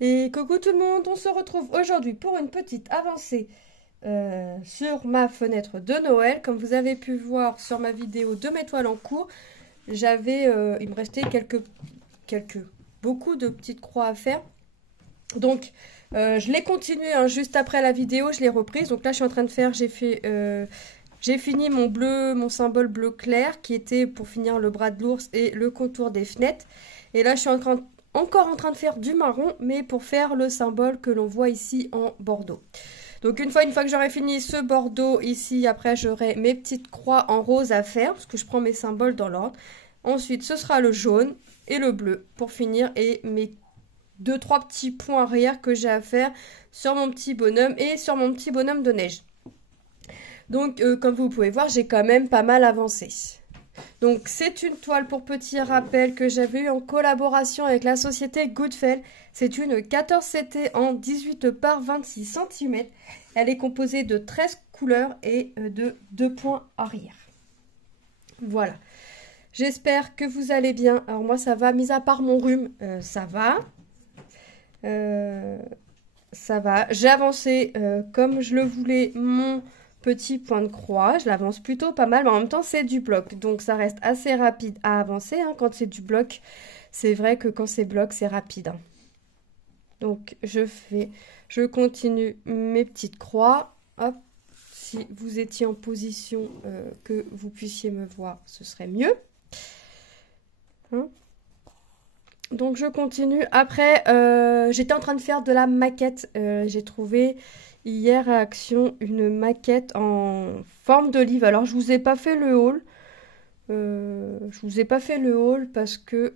Et coucou tout le monde, on se retrouve aujourd'hui pour une petite avancée sur ma fenêtre de Noël. Comme vous avez pu voir sur ma vidéo de mes toiles en cours, il me restait beaucoup de petites croix à faire. Donc je l'ai continué hein, juste après la vidéo, je l'ai reprise. Donc là je suis en train de faire, j'ai fini mon symbole bleu clair qui était pour finir le bras de l'ours et le contour des fenêtres. Et là je suis encore en train de faire du marron, mais pour faire le symbole que l'on voit ici en bordeaux. Donc une fois que j'aurai fini ce bordeaux ici, après j'aurai mes petites croix en rose à faire, parce que je prends mes symboles dans l'ordre. Ensuite ce sera le jaune et le bleu pour finir, et mes 2-3 petits points arrière que j'ai à faire sur mon petit bonhomme et sur mon petit bonhomme de neige. Donc comme vous pouvez voir, j'ai quand même pas mal avancé. Donc c'est une toile pour petit rappel que j'avais eu en collaboration avec la société Goodfell. C'est une 14 CT en 18 par 26 cm. Elle est composée de 13 couleurs et de 2 points arrière. Voilà. J'espère que vous allez bien. Alors moi ça va, mis à part mon rhume, ça va. Ça va. J'ai avancé comme je le voulais mon petit point de croix. Je l'avance plutôt pas mal, mais en même temps c'est du bloc. Donc ça reste assez rapide à avancer. Hein. Quand c'est du bloc, c'est vrai que quand c'est bloc, c'est rapide. Hein. Donc je continue mes petites croix. Hop. Si vous étiez en position que vous puissiez me voir, ce serait mieux. Hein. Donc je continue. Après, j'étais en train de faire de la maquette. J'ai trouvé hier à Action une maquette en forme d'olive. Alors je vous ai pas fait le haul. Je vous ai pas fait le haul parce que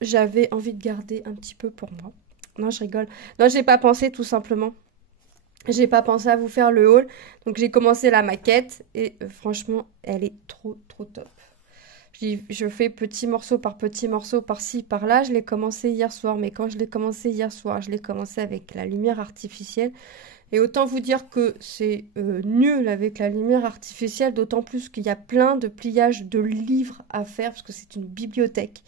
j'avais envie de garder un petit peu pour moi. Non, je rigole. Non, j'ai pas pensé tout simplement. J'ai pas pensé à vous faire le haul. Donc j'ai commencé la maquette et franchement, elle est trop top. Je fais petit morceau, par-ci, par-là. Je l'ai commencé hier soir, mais quand je l'ai commencé hier soir, je l'ai commencé avec la lumière artificielle. Et autant vous dire que c'est nul avec la lumière artificielle, d'autant plus qu'il y a plein de pliages de livres à faire, parce que c'est une bibliothèque.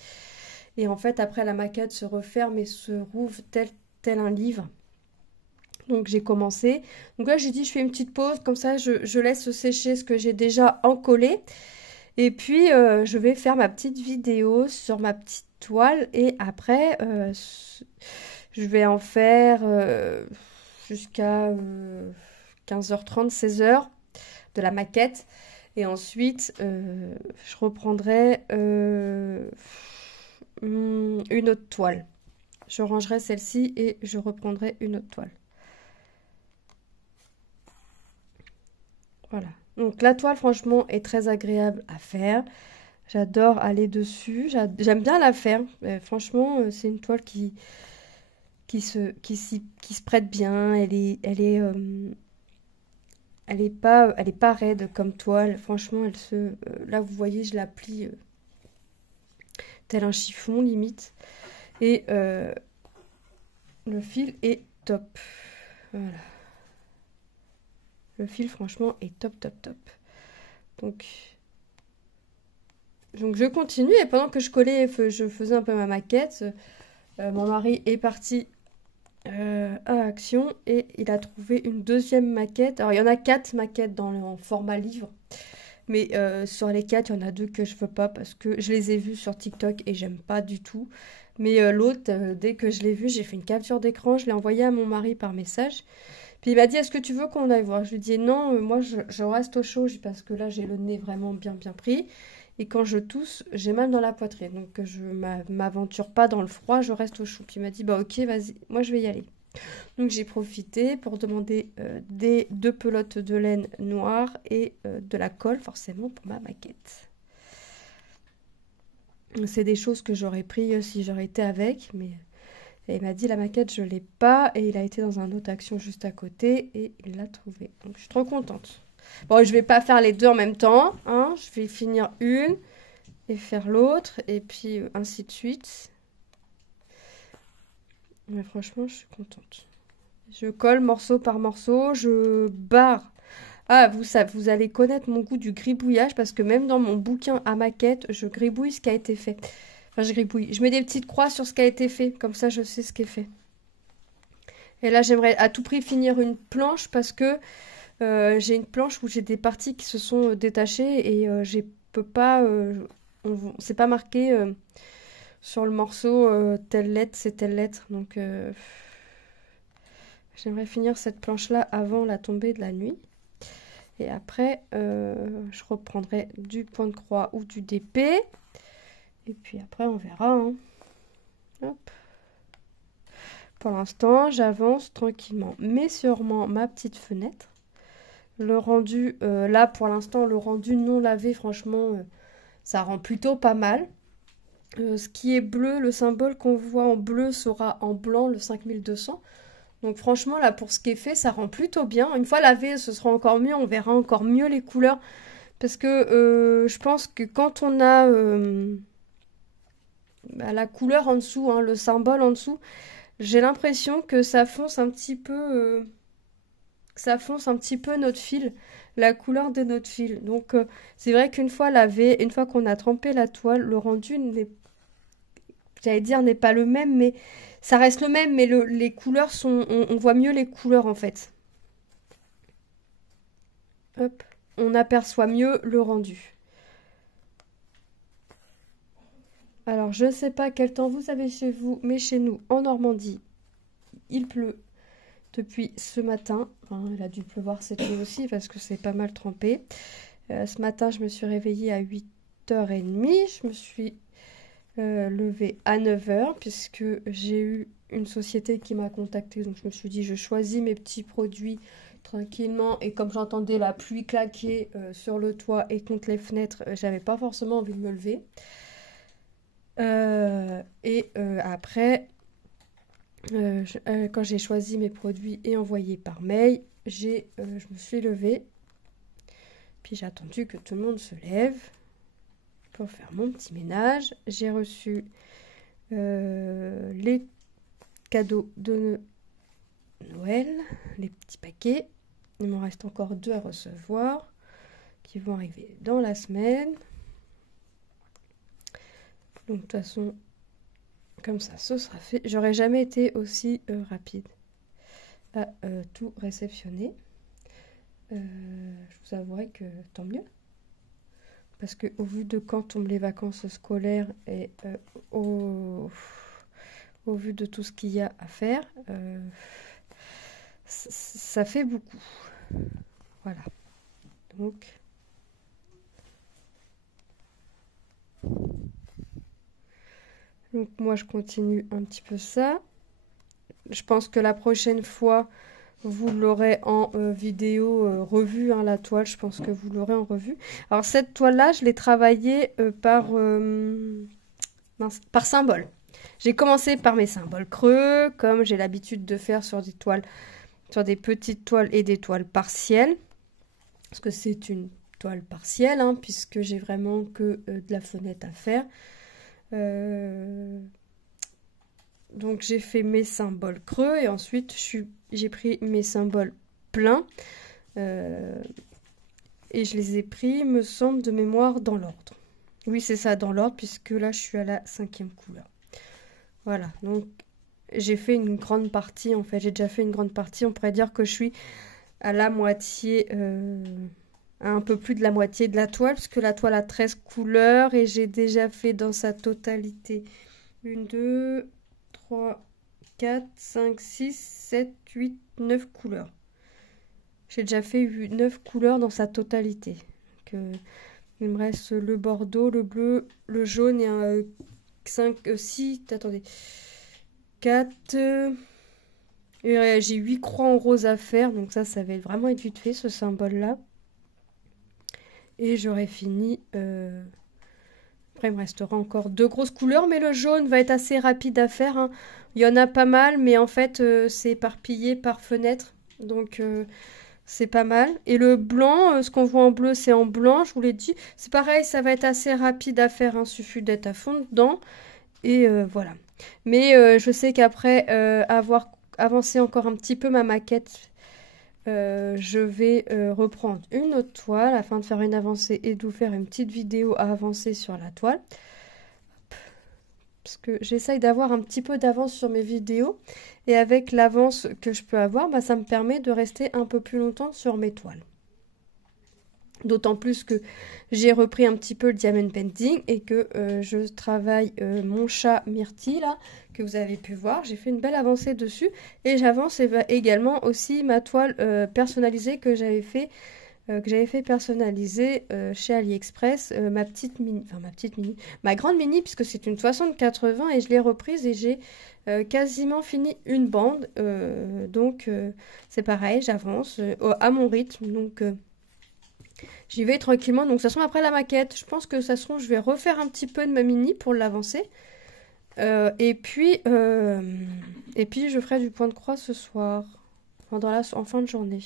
Et en fait, après, la maquette se referme et se rouvre tel un livre. Donc j'ai commencé. Donc là, j'ai dit, je fais une petite pause, comme ça, je laisse sécher ce que j'ai déjà encollé. Et puis, je vais faire ma petite vidéo sur ma petite toile. Et après, je vais en faire jusqu'à 15h30, 16h de la maquette. Et ensuite, je reprendrai une autre toile. Je rangerai celle-ci et je reprendrai une autre toile. Voilà. Donc la toile, franchement, est très agréable à faire. J'adore aller dessus. J'aime bien la faire. Franchement, c'est une toile qui se prête bien. Elle est pas raide comme toile. Franchement, là, vous voyez, je la plie tel un chiffon, limite. Et le fil est top. Voilà. Le fil, franchement, est top. Donc je continue et pendant que je faisais un peu ma maquette, mon mari est parti à Action et il a trouvé une deuxième maquette. Alors il y en a 4 maquettes en format livre, mais sur les 4, il y en a 2 que je veux pas parce que je les ai vues sur TikTok et j'aime pas du tout. Mais l'autre, dès que je l'ai vu, j'ai fait une capture d'écran, je l'ai envoyé à mon mari par message. Puis il m'a dit, est-ce que tu veux qu'on aille voir? Je lui ai dit, non, moi je reste au chaud parce que là j'ai le nez vraiment bien pris. Et quand je tousse, j'ai mal dans la poitrine. Donc je m'aventure pas dans le froid, je reste au chaud. Puis il m'a dit, bah ok, vas-y, moi je vais y aller. Donc j'ai profité pour demander des 2 pelotes de laine noire et de la colle forcément pour ma maquette. C'est des choses que j'aurais pris si j'aurais été avec, mais... Et il m'a dit la maquette je l'ai pas et il a été dans un autre Action juste à côté et il l'a trouvé. Donc je suis trop contente. Bon, je vais pas faire les deux en même temps, hein. Je vais finir une et faire l'autre et puis ainsi de suite. Mais franchement, je suis contente. Je colle morceau par morceau, je barre. Ah, vous allez connaître mon goût du gribouillage parce que même dans mon bouquin à maquette, je gribouille ce qui a été fait. Enfin, je gribouille. Je mets des petites croix sur ce qui a été fait. Comme ça, je sais ce qui est fait. Et là, j'aimerais à tout prix finir une planche parce que j'ai une planche où j'ai des parties qui se sont détachées et je peux pas. C'est pas marqué sur le morceau telle lettre, c'est telle lettre. Donc, j'aimerais finir cette planche-là avant la tombée de la nuit. Et après, je reprendrai du point de croix ou du DP. Et puis après, on verra. Hein. Hop. Pour l'instant, j'avance tranquillement, mais sûrement ma petite fenêtre. Le rendu, là, pour l'instant, le rendu non lavé, franchement, ça rend plutôt pas mal. Ce qui est bleu, le symbole qu'on voit en bleu sera en blanc, le 5200. Donc franchement, là, pour ce qui est fait, ça rend plutôt bien. Une fois lavé, ce sera encore mieux. On verra encore mieux les couleurs. Parce que je pense que quand on a la couleur en dessous, hein, le symbole en dessous, j'ai l'impression que ça fonce un petit peu... notre fil, la couleur de notre fil. Donc c'est vrai qu'une fois lavé, une fois qu'on a trempé la toile, le rendu n'est, j'allais dire, n'est pas le même, mais ça reste le même, mais les couleurs sont, on voit mieux les couleurs en fait. Hop, on aperçoit mieux le rendu. Alors je ne sais pas quel temps vous avez chez vous, mais chez nous en Normandie, il pleut depuis ce matin. Enfin, il a dû pleuvoir cette nuit aussi parce que c'est pas mal trempé. Ce matin, je me suis réveillée à 8h30. Je me suis levée à 9h puisque j'ai eu une société qui m'a contactée. Donc je me suis dit, je choisis mes petits produits tranquillement. Et comme j'entendais la pluie claquer sur le toit et contre les fenêtres, j'avais pas forcément envie de me lever. Après... quand j'ai choisi mes produits et envoyé par mail, je me suis levée. Puis j'ai attendu que tout le monde se lève pour faire mon petit ménage. J'ai reçu les cadeaux de Noël, les petits paquets. Il m'en reste encore 2 à recevoir qui vont arriver dans la semaine. Donc de toute façon... Comme ça, ce sera fait. J'aurais jamais été aussi rapide à tout réceptionner. Je vous avouerai que tant mieux. Parce que au vu de quand tombent les vacances scolaires et au vu de tout ce qu'il y a à faire, ça fait beaucoup. Voilà. Donc... Donc moi je continue un petit peu ça. Je pense que la prochaine fois, vous l'aurez en vidéo revue, hein, la toile. Je pense que vous l'aurez en revue. Alors cette toile-là, je l'ai travaillée par symbole. J'ai commencé par mes symboles creux, comme j'ai l'habitude de faire sur des toiles, sur des petites toiles et des toiles partielles. Parce que c'est une toile partielle, hein, puisque j'ai vraiment que de la fenêtre à faire. Donc j'ai fait mes symboles creux et ensuite j'ai pris mes symboles pleins et je les ai pris, me semble, de mémoire dans l'ordre. Oui, c'est ça, dans l'ordre, puisque là je suis à la 5e couleur. Voilà, donc j'ai fait une grande partie, en fait, j'ai déjà fait une grande partie. On pourrait dire que je suis à la moitié, à un peu plus de la moitié de la toile, puisque la toile a 13 couleurs et j'ai déjà fait dans sa totalité 1, 2, 3, 4, 5, 6, 7, 8, 9 couleurs. J'ai déjà fait 9 couleurs dans sa totalité. Donc, il me reste le bordeaux, le bleu, le jaune et un 5, 6, attendez, 4... j'ai 8 croix en rose à faire, donc ça va vraiment être vite fait, ce symbole-là. Et j'aurai fini. Après, il me restera encore 2 grosses couleurs, mais le jaune va être assez rapide à faire. Hein. Il y en a pas mal, mais en fait, c'est éparpillé par fenêtre. Donc, c'est pas mal. Et le blanc, ce qu'on voit en bleu, c'est en blanc, je vous l'ai dit. C'est pareil, ça va être assez rapide à faire. Il suffit d'être à fond dedans. Et voilà. Mais je sais qu'après avoir avancé encore un petit peu ma maquette, je vais reprendre une autre toile afin de faire une avancée et de vous faire une petite vidéo à avancer sur la toile. Hop. parce que j'essaye d'avoir un petit peu d'avance sur mes vidéos. Et avec l'avance que je peux avoir, bah, ça me permet de rester un peu plus longtemps sur mes toiles. D'autant plus que j'ai repris un petit peu le diamond painting et que je travaille mon chat Myrtille, là, que vous avez pu voir. J'ai fait une belle avancée dessus. Et j'avance également aussi ma toile personnalisée que j'avais fait personnaliser chez AliExpress, ma grande mini, puisque c'est une 60-80 et je l'ai reprise et j'ai quasiment fini une bande. Donc c'est pareil, j'avance à mon rythme. Donc j'y vais tranquillement. Donc, de toute façon, après la maquette, je pense que ça se trouve, je vais refaire un petit peu de ma mini pour l'avancer. Et puis, je ferai du point de croix ce soir, en fin de journée.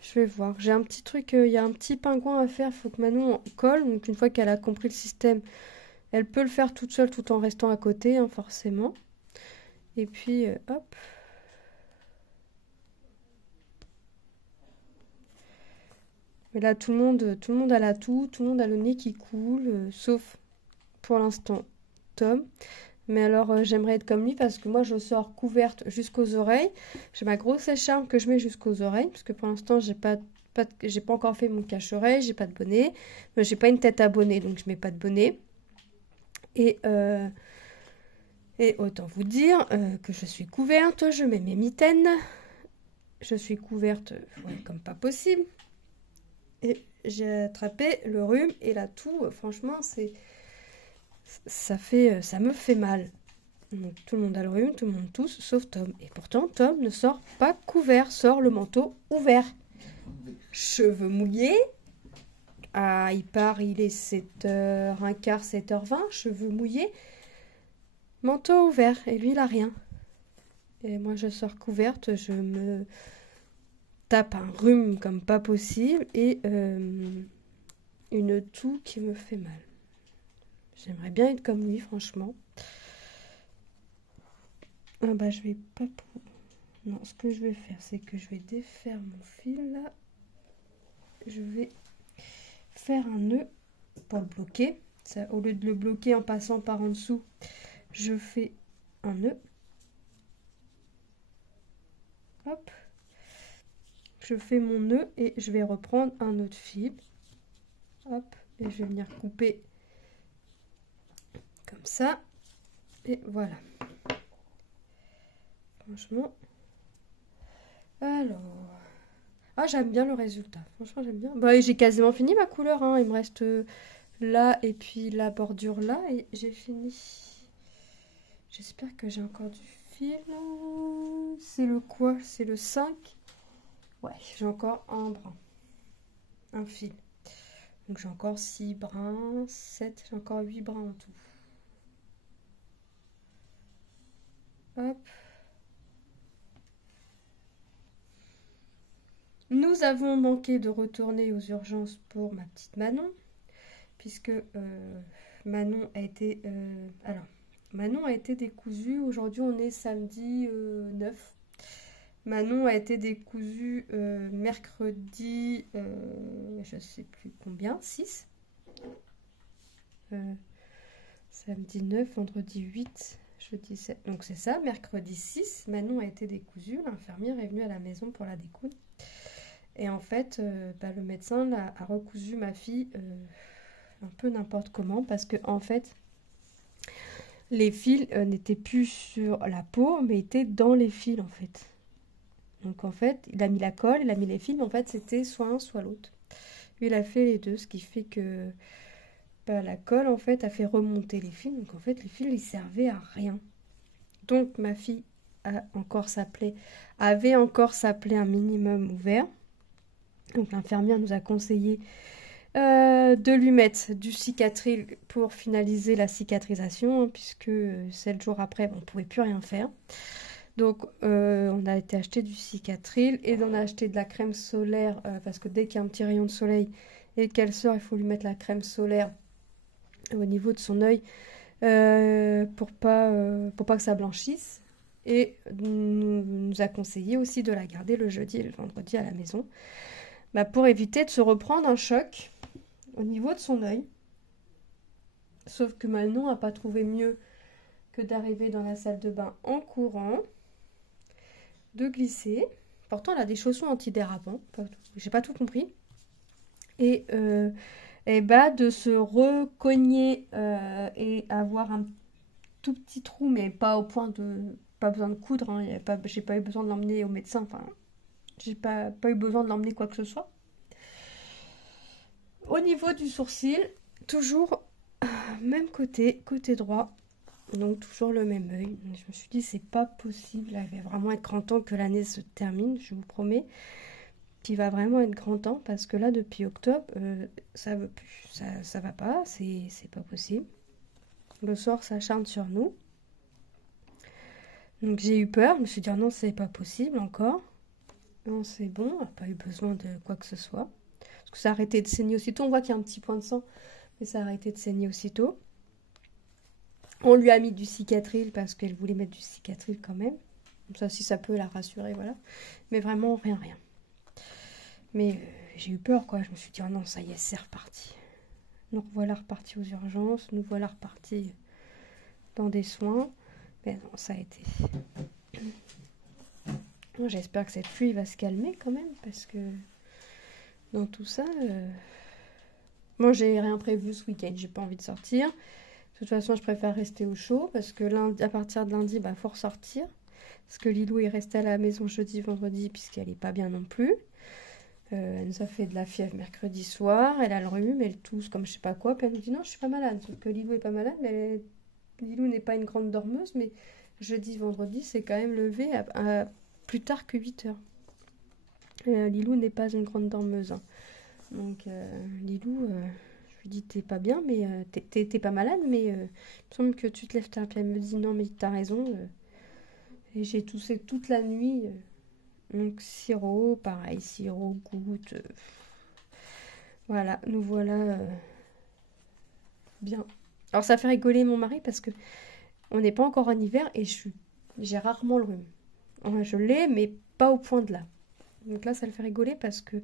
Je vais voir. J'ai un petit truc, il y a un petit pingouin à faire. Il faut que Manon colle. Donc, une fois qu'elle a compris le système, elle peut le faire toute seule tout en restant à côté, hein, forcément. Et puis, hop. Mais là, tout le monde a la toux, tout le monde a le nez qui coule, sauf pour l'instant Tom. Mais alors, j'aimerais être comme lui parce que moi, je sors couverte jusqu'aux oreilles. J'ai ma grosse écharpe que je mets jusqu'aux oreilles parce que pour l'instant, j'ai pas encore fait mon cache-oreille, j'ai pas de bonnet. J'ai pas une tête à bonnet, donc je mets pas de bonnet. Et autant vous dire que je suis couverte, je mets mes mitaines. Je suis couverte comme pas possible. Et j'ai attrapé le rhume et la toux. Franchement, ça me fait mal. Donc, tout le monde a le rhume, tout le monde tousse, sauf Tom. Et pourtant, Tom ne sort pas couvert, sort le manteau ouvert. Cheveux mouillés. Ah, il part, il est 7h15, 7h20, cheveux mouillés. Manteau ouvert. Et lui, il a rien. Et moi, je sors couverte, je me tape un rhume comme pas possible et une toux qui me fait mal. J'aimerais bien être comme lui, franchement. Ah bah je vais pas... Non, ce que je vais faire, c'est que je vais défaire mon fil là. Je vais faire un nœud pour le bloquer. Ça, au lieu de le bloquer en passant par en dessous, je fais un nœud. Hop. Je fais mon nœud et je vais reprendre un autre fil. Hop. Et je vais venir couper comme ça. Et voilà. Franchement. Alors. Ah, j'aime bien le résultat. Franchement, j'aime bien. Bah, j'ai quasiment fini ma couleur. Hein. Il me reste là et puis la bordure là. Et j'ai fini. J'espère que j'ai encore du fil. C'est le quoi? C'est le 5. Ouais, j'ai encore un brin. Un fil. Donc j'ai encore 6 brins. 7. J'ai encore 8 brins en tout. Hop. Nous avons manqué de retourner aux urgences pour ma petite Manon, puisque Manon a été... Manon a été décousue. Aujourd'hui, on est samedi 9. Manon a été décousue mercredi, je sais plus combien, 6. Samedi 9, vendredi 8, jeudi 7. Donc c'est ça, mercredi 6, Manon a été décousue. L'infirmière est venue à la maison pour la découdre. Et en fait, le médecin a recousu ma fille un peu n'importe comment parce que en fait, les fils n'étaient plus sur la peau, mais étaient dans les fils en fait. Donc en fait, il a mis la colle, il a mis les fils, mais en fait, c'était soit un, soit l'autre. Lui, il a fait les deux, ce qui fait que la colle en fait a fait remonter les fils. Donc en fait, les fils, ils servaient à rien. Donc ma fille avait encore sa plaie un minimum ouvert. Donc l'infirmière nous a conseillé de lui mettre du cicatril pour finaliser la cicatrisation, puisque 7 jours après, on ne pouvait plus rien faire. Donc on a été acheter du cicatril et on a acheté de la crème solaire, parce que dès qu'il y a un petit rayon de soleil et qu'elle sort, il faut lui mettre la crème solaire au niveau de son œil pour pas que ça blanchisse. Et nous a conseillé aussi de la garder le jeudi et le vendredi à la maison. Pour éviter de se reprendre un choc au niveau de son œil. Sauf que Manon n'a pas trouvé mieux que d'arriver dans la salle de bain en courant, de glisser. Pourtant, elle a des chaussons antidérapants. J'ai pas tout compris. Et bah, de se recogner et avoir un tout petit trou, mais pas au point de... Pas besoin de coudre, hein. J'ai pas eu besoin de l'emmener au médecin. Enfin, j'ai pas eu besoin de l'emmener quoi que ce soit. Au niveau du sourcil, toujours même côté droit. Donc toujours le même œil. Je me suis dit c'est pas possible. Il va vraiment être grand temps que l'année se termine, je vous promets. Qu'il va vraiment être grand temps parce que là depuis octobre, ça veut plus, ça va pas, c'est pas possible. Le sort s'acharne sur nous. Donc j'ai eu peur, je me suis dit oh non c'est pas possible encore. Non c'est bon, on n'a pas eu besoin de quoi que ce soit. Parce que ça a arrêté de saigner aussitôt, on voit qu'il y a un petit point de sang, mais ça a arrêté de saigner aussitôt. On lui a mis du cicatril parce qu'elle voulait mettre du cicatril quand même. Comme ça, si ça peut la rassurer, voilà. Mais vraiment, rien. Mais j'ai eu peur, quoi. Je me suis dit, oh non, ça y est, c'est reparti. Nous voilà repartis aux urgences. Nous voilà repartis dans des soins. Mais non, ça a été... Bon, j'espère que cette pluie va se calmer quand même. Parce que dans tout ça... Moi, j'ai rien prévu ce week-end. J'ai pas envie de sortir. De toute façon, je préfère rester au chaud parce que lundi, à partir de lundi, bah, faut ressortir. Parce que Lilou est restée à la maison jeudi, vendredi, puisqu'elle est pas bien non plus. Elle nous a fait de la fièvre mercredi soir. Elle a le rhume, elle tousse comme je sais pas quoi. Puis elle nous dit non, je suis pas malade. Sauf que Lilou est pas malade, mais Lilou n'est pas une grande dormeuse. Mais jeudi, vendredi, c'est quand même levé à plus tard que 8 heures. Lilou n'est pas une grande dormeuse. Hein. Donc Lilou... Je lui dis, t'es pas bien, mais t'es pas malade, mais il me semble que tu te lèves tard. Puis elle me dit, non, mais t'as raison. Et j'ai toussé toute la nuit. Donc, sirop, pareil, sirop, goutte. Voilà, nous voilà bien. Alors, ça fait rigoler mon mari parce que on n'est pas encore en hiver et j'ai rarement le rhume. Enfin, je l'ai, mais pas au point de là. Donc là, ça le fait rigoler parce que,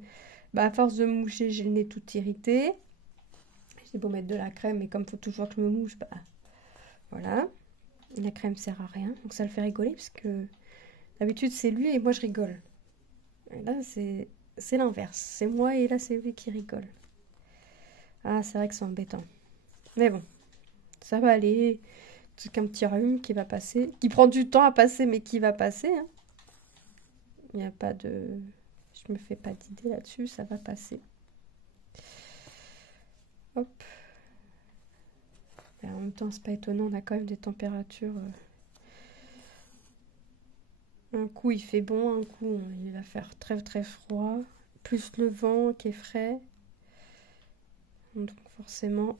bah, à force de me moucher, j'ai le nez tout irrité. J'ai beau mettre de la crème, mais comme il faut toujours que je me mouche, bah voilà. La crème sert à rien. Donc ça le fait rigoler, parce que d'habitude c'est lui et moi je rigole. Et là c'est l'inverse. C'est moi et là c'est lui qui rigole. Ah, c'est vrai que c'est embêtant. Mais bon, ça va aller. C'est qu'un petit rhume qui va passer. Qui prend du temps à passer, mais qui va passer. Hein. Il n'y a pas de... Je me fais pas d'idée là-dessus, ça va passer. Hop. En même temps, c'est pas étonnant, on a quand même des températures. Un coup il fait bon, un coup il va faire très très froid. Plus le vent qui est frais. Donc forcément.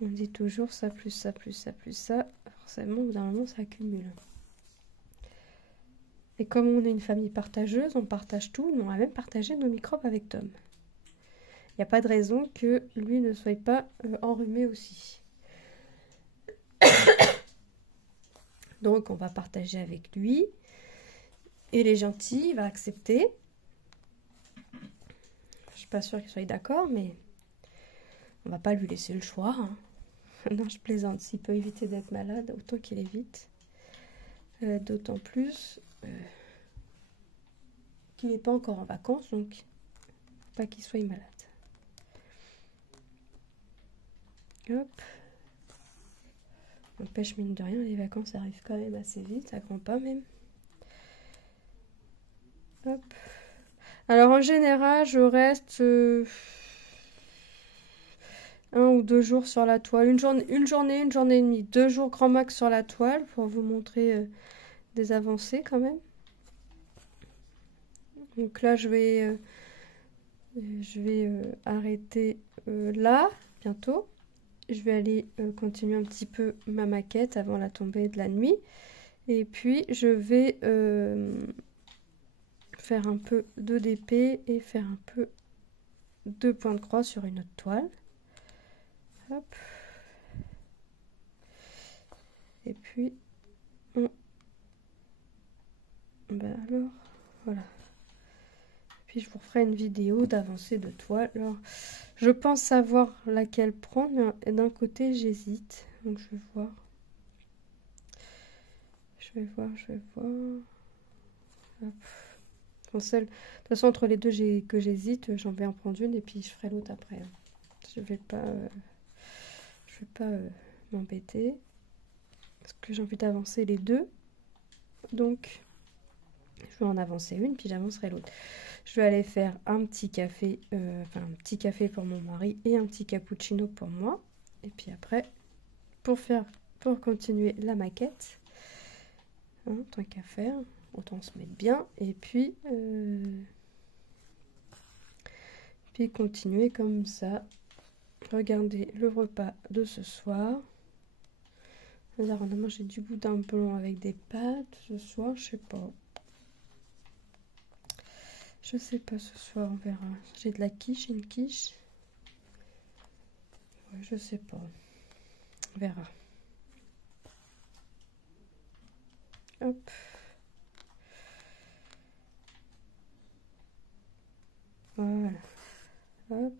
On dit toujours ça plus ça plus ça plus ça. Forcément, au bout d'un moment, ça accumule. Et comme on est une famille partageuse, on partage tout. Nous, on a même partagé nos microbes avec Tom. Il n'y a pas de raison que lui ne soit pas enrhumé aussi. Donc, on va partager avec lui. Et les gentils, il va accepter. Je suis pas sûre qu'il soit d'accord, mais on va pas lui laisser le choix. Hein. Non, je plaisante. S'il peut éviter d'être malade, autant qu'il évite. D'autant plus qu'il n'est pas encore en vacances, donc pas qu'il soit malade. Hop. N'empêche, mine de rien, les vacances arrivent quand même assez vite, à grands pas même. Hop. Alors en général, je reste 1 ou 2 jours sur la toile. Une journée et demie. 2 jours grand max sur la toile pour vous montrer des avancées quand même. Donc là, je vais arrêter là, bientôt. Je vais aller continuer un petit peu ma maquette avant la tombée de la nuit. Et puis, je vais faire un peu de DP et faire un peu de points de croix sur une autre toile. Hop. Et puis, ben alors, voilà. Puis je vous ferai une vidéo d'avancée de toile. Alors, je pense savoir laquelle prendre, mais d'un côté j'hésite. Donc je vais voir. Je vais voir. Hop. Bon, de toute façon, entre les deux que j'hésite, j'en vais en prendre une et puis je ferai l'autre après. Je vais pas, m'embêter parce que j'ai envie d'avancer les deux. Donc, je vais en avancer une puis j'avancerai l'autre. Je vais aller faire un petit café, un petit café pour mon mari et un petit cappuccino pour moi. Et puis après, pour continuer la maquette, hein, tant qu'à faire. Autant se mettre bien et puis continuer comme ça. Regardez le repas de ce soir. Alors, on a mangé du boudin blanc avec des pâtes ce soir, je sais pas. Je sais pas ce soir, on verra. J'ai de la quiche, une quiche. Ouais, je sais pas. On verra. Hop. Voilà. Hop.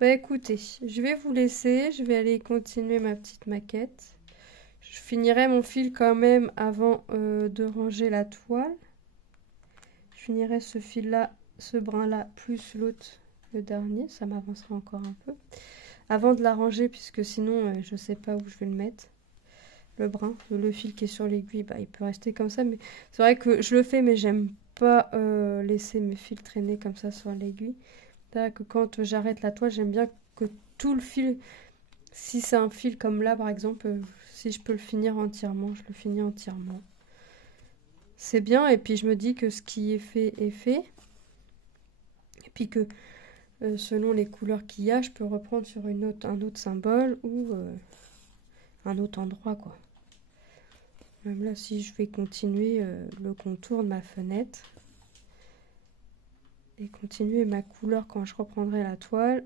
Bah écoutez, je vais vous laisser. Je vais aller continuer ma petite maquette. Je finirai mon fil quand même avant de ranger la toile. Je finirai ce fil-là, ce brin-là, plus l'autre, le dernier. Ça m'avancera encore un peu. Avant de la ranger, puisque sinon, je ne sais pas où je vais le mettre. Le brin, le fil qui est sur l'aiguille, bah, il peut rester comme ça. Mais c'est vrai que je le fais, mais j'aime pas laisser mes fils traîner comme ça sur l'aiguille. C'est-à-dire que quand j'arrête la toile, j'aime bien que tout le fil, si c'est un fil comme là, par exemple, si je peux le finir entièrement, je le finis entièrement. C'est bien, et puis je me dis que ce qui est fait est fait. Et puis que selon les couleurs qu'il y a, je peux reprendre sur un autre symbole ou un autre endroit, quoi. Même là, si je vais continuer le contour de ma fenêtre et continuer ma couleur quand je reprendrai la toile,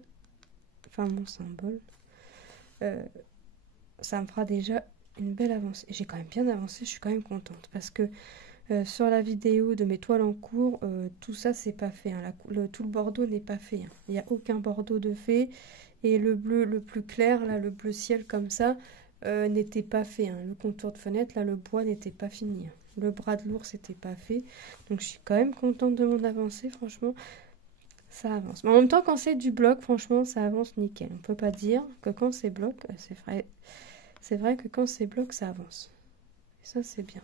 enfin mon symbole, ça me fera déjà une belle avancée. J'ai quand même bien avancé, je suis quand même contente parce que sur la vidéo de mes toiles en cours, tout ça c'est pas fait, hein. Tout le bordeaux n'est pas fait, hein. Il n'y a aucun bordeaux de fait et le bleu le plus clair, là le bleu ciel comme ça, n'était pas fait, hein. Le contour de fenêtre, là le bois n'était pas fini, hein. Le bras de l'ours n'était pas fait, donc je suis quand même contente de mon avancée, franchement. Ça avance. Mais en même temps, quand c'est du bloc, franchement, ça avance nickel. On peut pas dire que quand c'est bloc, c'est vrai. C'est vrai que quand c'est bloc, ça avance. Et ça, c'est bien.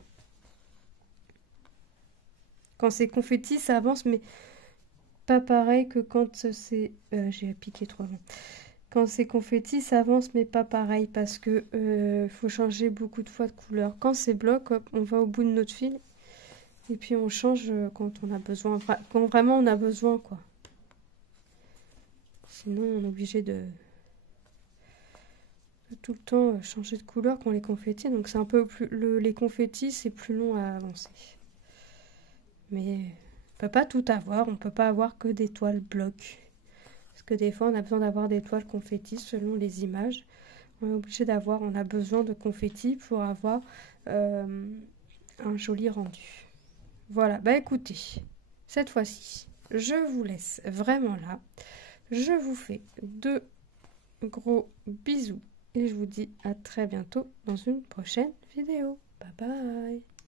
Quand c'est confetti, ça avance, mais pas pareil que quand c'est... j'ai appliqué trop long. Quand c'est confetti, ça avance, mais pas pareil, parce que faut changer beaucoup de fois de couleur. Quand c'est bloc, hop, on va au bout de notre fil, et puis on change quand on a besoin. Quand vraiment on a besoin, quoi. Sinon, on est obligé de tout le temps changer de couleur quand les confettis. Donc c'est un peu plus... les confettis, c'est plus long à avancer. Mais on peut pas tout avoir. On peut pas avoir que des toiles blocs. Parce que des fois, on a besoin d'avoir des toiles confettis selon les images. On est obligé d'avoir... On a besoin de confettis pour avoir un joli rendu. Voilà. Bah écoutez, cette fois-ci, je vous laisse vraiment là. Je vous fais de gros bisous et je vous dis à très bientôt dans une prochaine vidéo. Bye bye!